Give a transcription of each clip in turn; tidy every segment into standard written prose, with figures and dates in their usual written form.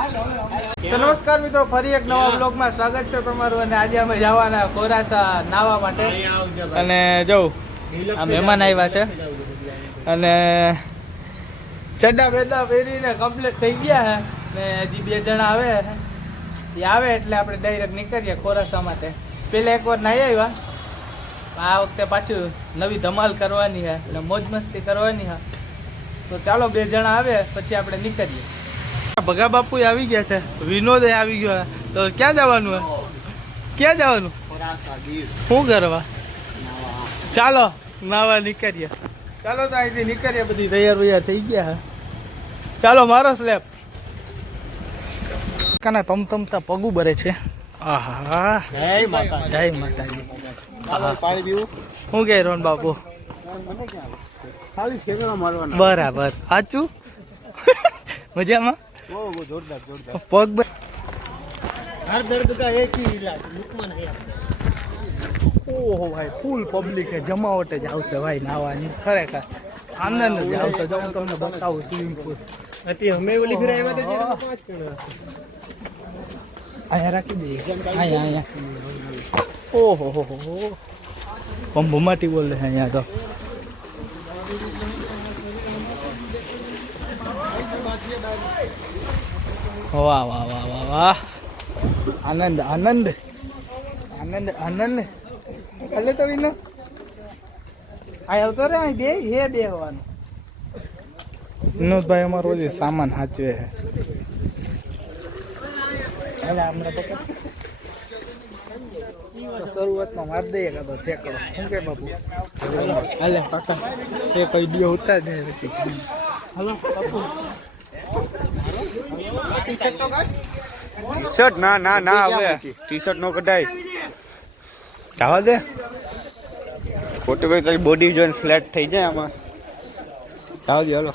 તો નમસ્કાર મિત્રો, ફરી એક નવા બ્લોગમાં સ્વાગત છે તમારું. અને આજે અમે જવાના ખોરાસા નાહવા માટે. અને જો આ મહેમાન આવ્યા છે અને ચડ્ડા બેડા પહેરીને કમ્પ્લીટ થઈ ગયા છે. ને હજી 2 જણા આવે એ આવે એટલે આપણે ડાયરેક્ટ નીકળીએ ખોરાસા માટે. પહેલા એકવાર નાહી આવ્યા, આ વખતે પાછું નવી ધમાલ કરવાની છે એટલે મોજ મસ્તી કરવાની છે. તો ચાલો 2 જણા આવે પછી આપણે નીકળીએ. ભગા બાપુ આવી ગયા છે, વિનોદ આવી ગયો. તો ક્યાં જવાનું હે? ક્યાં જવાનું? શું કરવા? ચાલો નાવા નીકળીએ. ચાલો તો અહીંથી નીકળીએ. બધી તૈયાર વૈયાર થઈ ગયા હે. ચાલો મારો સ્લેબ. કાના તમતમતા પગું ભરે છે. આહા, જય માતાજી. પાણી પીવું? શું કહે રોન બાપુ? બરાબર, સાચું. મજામાં? પગ હર દર્દ કા એક ही इलाज लुकमान है. ઓહો ભાઈ, ફૂલ પબ્લિક હે, જમાવટ જ આવશે ભાઈ નાવાની. ખરેખર આનંદ જ આવશે. જો હું તમને બતાવું સ્વિમિંગ પુલ. હતી અમે ઓલી ફેર આવ્યા તો 5 જણા અહીંયા રાખી દઈએ. અહીંયા ઓહો હો હો, પંભમાટી બોલે અહીંયા તો. વાહ વાહ વાહ વાહ વાહ, આનંદ આનંદ આનંદ આનંદ. એટલે તો વિનો આ આવતો રે બે હે બે હોવાનું. વિનોદભાઈ અમારો જે સામાન સાચવે છે. એટલે હમણાં તો શરૂઆતમાં માર દઈએ કાં તો સેકડો. શું કે બાપુ? હાલે કાકા એ કઈ ડીઓ ઉતાર દે પછી. હાલો બાપુ, ટી શર્ટ ના ના ના હવે ટી શર્ટ નો કઢાય. જવા દે, ખોટું કઈ તારી બોડી જોઈને ફ્લેટ થઈ જાય આમાં. જવા દે.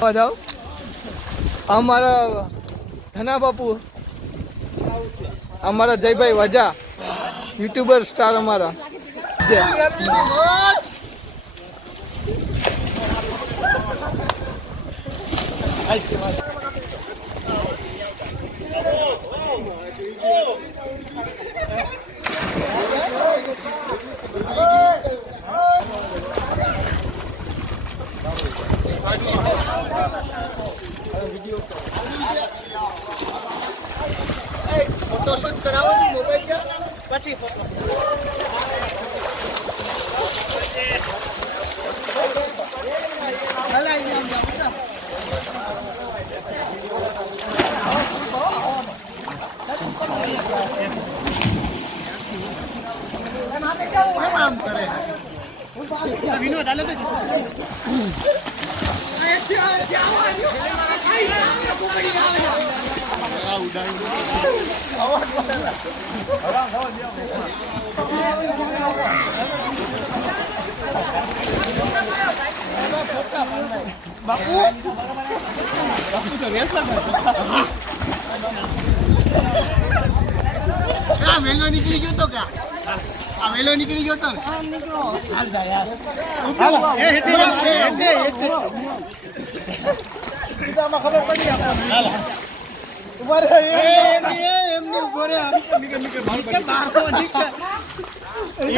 હાલો જાઓ. અમારા ધના બાપુ, અમારા જયભાઈ વજા, યુટ્યુબર સ્ટાર અમારા. ફોટોશૂટ કરાવો ને મોબાઈલ પછી ફોટો. વિનોદ હાલે તો બાપુ તો વેલો નીકળી ગયો તો કા? આ વેલો નીકળી ગયો તો ને? હાલ જા યાર. એ હેઠે સીધામાં ખબર પડી આપણને. હાલ ઉભા રહે. એમને ઉભો રહે.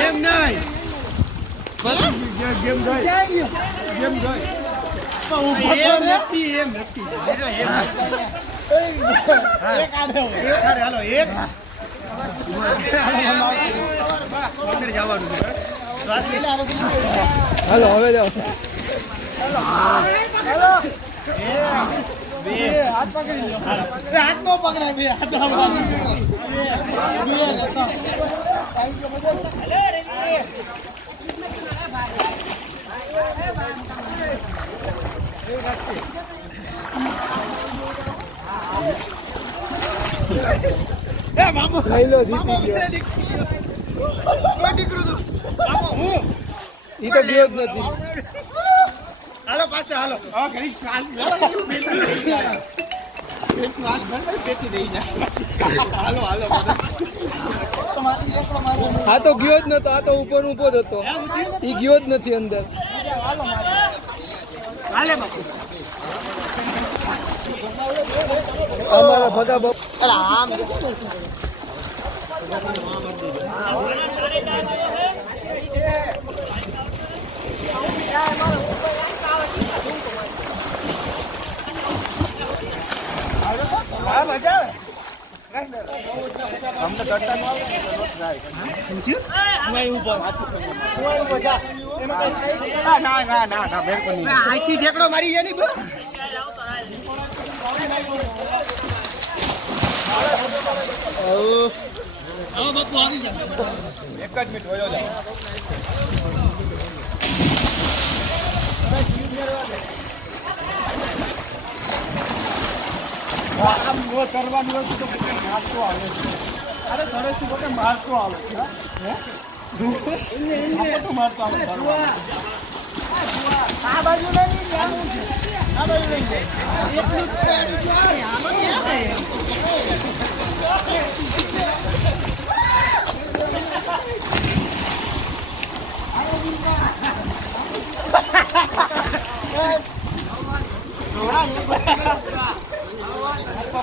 એમ નહીં. ગેમ જાય. ગેમ જાય. એમ નથી. એક આડે હાલો. એક જવાનું છે. હાલો હવે જાઓ. હાથ પકડી લો. હાથ નો પકડાય બે હાથ. લઈ લો જીતી ગયો. ઈ તો ગયો જ નથી. હાલો પાછો હાલો. હા ઘડી શ્વાસ લે. શ્વાસ ભર પેટી દઈ જાય. હાલો હાલો. આ તો ગયો જ નતો. આ તો ઉપર ઊભો જ હતો. ઈ ગયો જ નથી અંદર. હાલો હાલે બાપુ. અમારા ભગા બાપુ. અલા આમ અમને કરતા ના અહીંથી ઠેકડો મારી જાય ને બાપુ આવી જાય. એક જ મિનિટ હોયો જાય. આમ નો કરવાનું હોય તો મારતો આવે. અરે સરસ પોતે મારતો આવે છે. મારતો આવે. આ બાજુ નહીં જાણવું છે. આ બાજુ નહીં જાય. એટલું જ છે. આમાં ક્યાં જાય?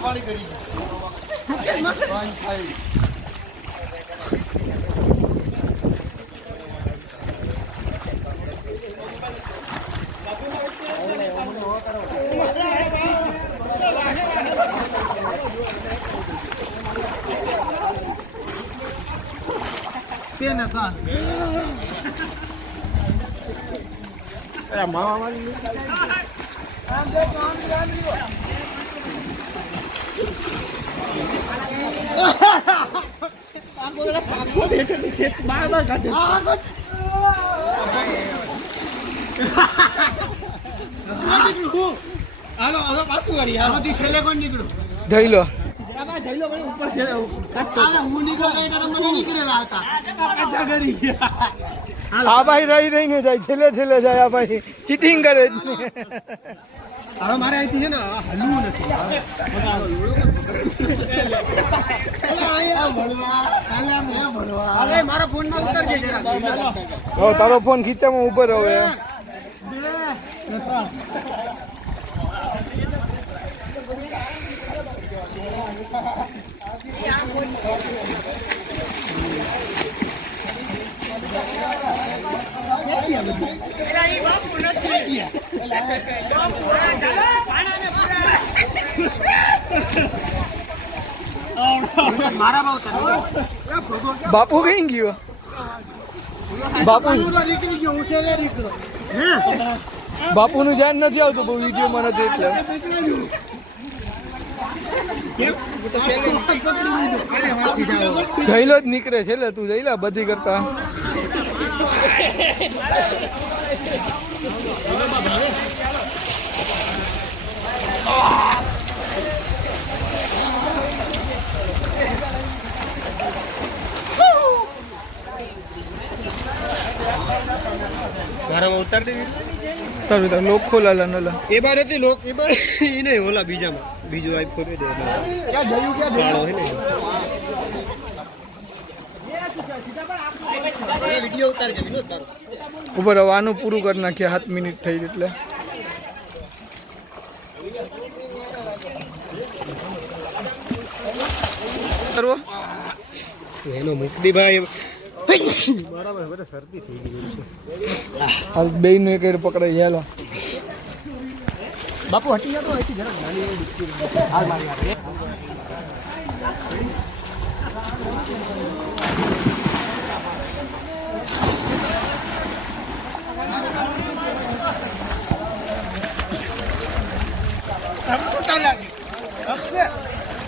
પાણી કરી મામા મારી હાલો હવે પાછું કરી હાલો છેલ્લે કોણ નીકળું જઈ લો હું નીકળો નીકળેલા હતા આ ભાઈ રહી રહીને જાય છેલ્લે છેલ્લે જાય આ ભાઈ ચીટિંગ કરે જ હવે મારે અહીંથી છે ને હલવું નથી મારા ફોન માં ઉતરજે જરા તારો ફોન ખીચામાં ઉપર હવે બાપુ કઈ ગયો બાપુ બાપુ નું ધ્યાન નથી આવતું બહુ વિડીયો માં નથી એટલે જઈલો જ નીકળે છે એટલે તું જઈલા બધી કરતા ઉતરતી લોક ખોલા નલા એ બાર હતી લોક એ બાર ઈ નહીં ઓલા બીજામાં બીજો આઈફોન દે ક્યાં જયું ક્યાં કાળો હે ને વિડિયો ઉતાર કે વિનોદ તારો ઉપર આવવાનું પૂરું કરી નાખ્યા 7 મિનિટ થઈ એટલે કરવો એનો મુકદી ભાઈ બરાબર હવે શરદી થઈ ગઈ છે હાલ બે નું એક પકડાઈ યાલો બાપુ હટી જા તો અહીંથી જરા નાની હાલ મારી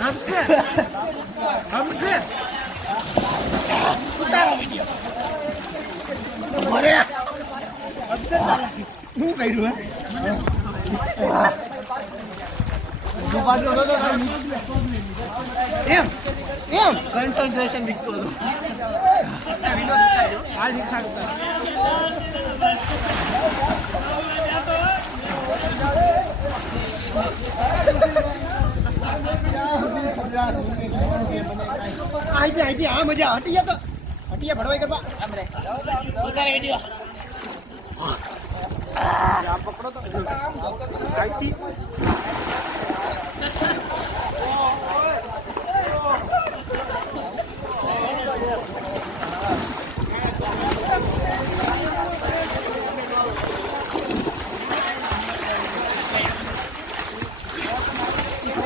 શું કર્યું એમ એમ કન્સન્ટ્રેશન દીખતો હતો આઈથી આ મજા હટિયા ભડવાઈ કરવા ઉતારે વિડિયો પકડો તો આઈથી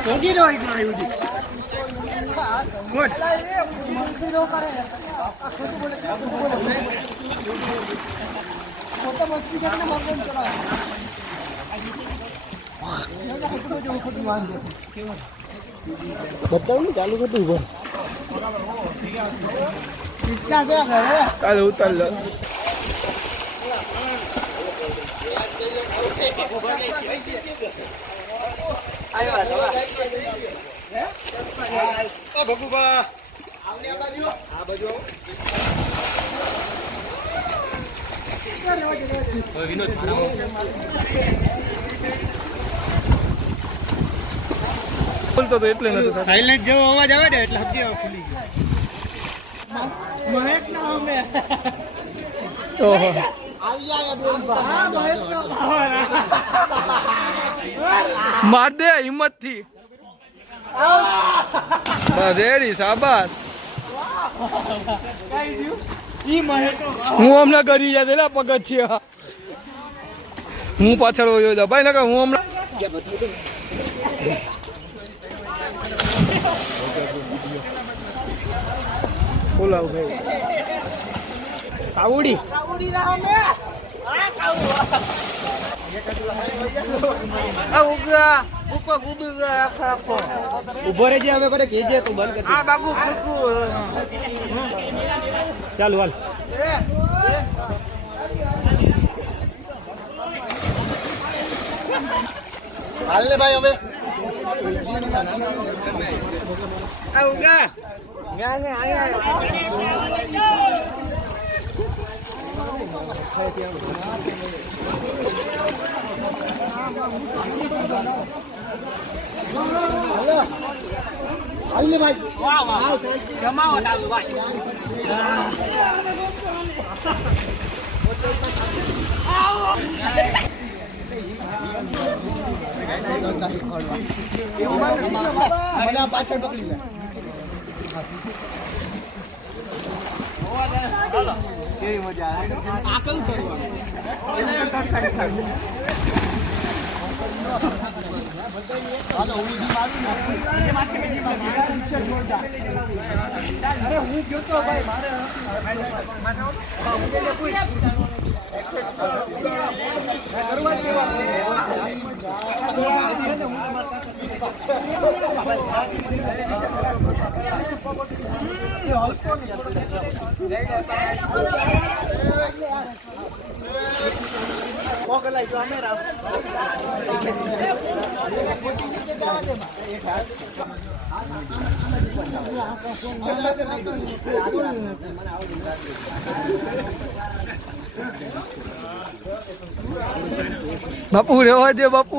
Pogi no hay claro Yudi. Good. बताओ ना चालू कर दूँ इसका क्या करे चालू उतर लो आयो आ भगुबा આવને આતા દીઓ આ બાજુ આવો વિનોદ બોલતો તો એટલે નતો સાયલેન્ટ જેવો અવાજ આવે ને એટલે હજી ખુલી ગયો મહેક ના અમે ઓહો આવી જાય બેન હા મહેક નો માર દે હિંમત થી બસ રેડી શાબાશ હું હમણાં કરી જાય પગથિયા હું પાછળ વયો જાઉં ભાઈ નકર હું હમણાં બોલાવ ભાઈ કાવડી ના અમે ઉભો રહેજે હવે કરે કેજે તું બંધ કરી આ બાગુ ફૂકુ ચાલુ હાલ હાલ ને ભાઈ હવે આઉગા ન્યા આયા हेलो हालने भाई वाह वाह जमाओ डालो भाई મને પાછળ પકડી લે કેવી મજા આવે આકલ કરવાનું હાલો ઉડી મારું ને માથે બીજી બાજુ છોડતા અરે હું ગયો તો ભાઈ મારે કરવા જ મોકલાઈ જો અમે રાવ બાપુ રેવા દે બાપુ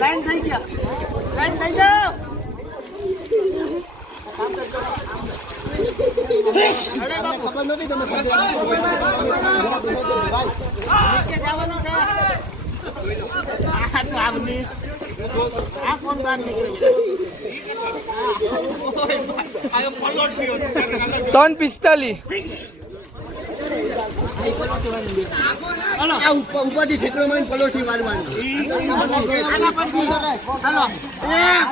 લાઈન થઈ ગયા, લાઈન થઈ જાઓ. ખબર નથી તમે આ કોણ બહાર નીકળે? 3:45 ઉપરથી ઠેકડો મારીને પલોઠી મારવાની. આના પછી ચાલો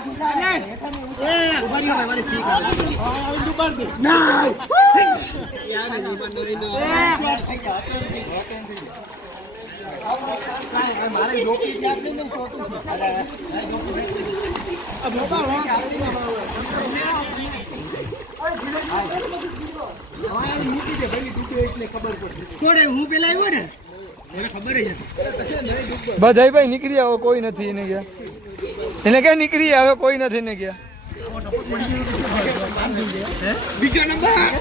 ઉભા રહ્યો ભાઈ, મારે ઠીક આવે ના યાર મારે જોકી ત્યાં નહીં છોટું હું પેલા આવ્યો ને મને ખબર જ હતી. બધાય ભાઈ નીકળી આવો, કોઈ નથી એને ગયા. એને ક્યાં નીકળી આવે, કોઈ નથી ને ગયા. બીજો નંબર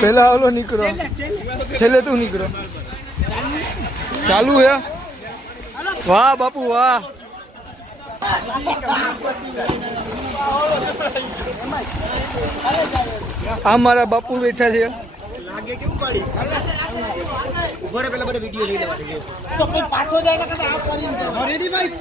પેલા ઓલો નીકળો, છેલ્લે તું નીકળો. ચાલુ હે. વાહ બાપુ વાહ. આ મારા બાપુ બેઠા છે. લાગે કેવું પડી ઉભો રે, પેલા બધા વિડિયો લઈ લેવા દે તો કોઈ પાછો જાય ને કદા આ કરી રેડી ભાઈ.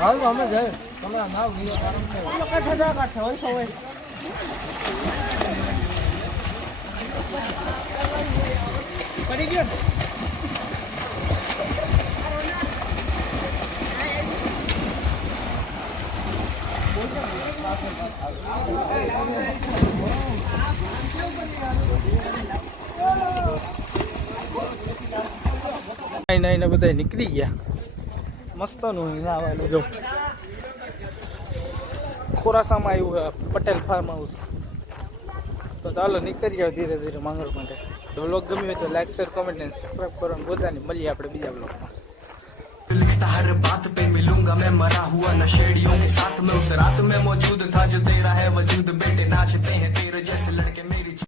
હાલ અમે જાય તમારા નામ પડી ગયો. નહીં બધા નીકળી ગયા. મસ્ત નું નાવાનું જો ખોરાસામાં આવ્યું છે પટેલ ફાર્મ હાઉસ. તો ચાલો નીકળી જાવ ધીરે ધીરે માંગર માટે. બ્લોગ ગમ્યો હોય તો લાઈક શેર કોમેન્ટ અને સબસ્ક્રાઈબ કરવાનું ભૂલતા નહીં. મળીએ આપણે બીજા બ્લોગમાં. लिखता हर बात पे मिलूंगा मैं मरा हुआ नशेड़ियों के साथ में उस रात में मौजूद था जो तेरा है वजूद बेटे नाचते हैं तेरे जैसे लड़के मेरी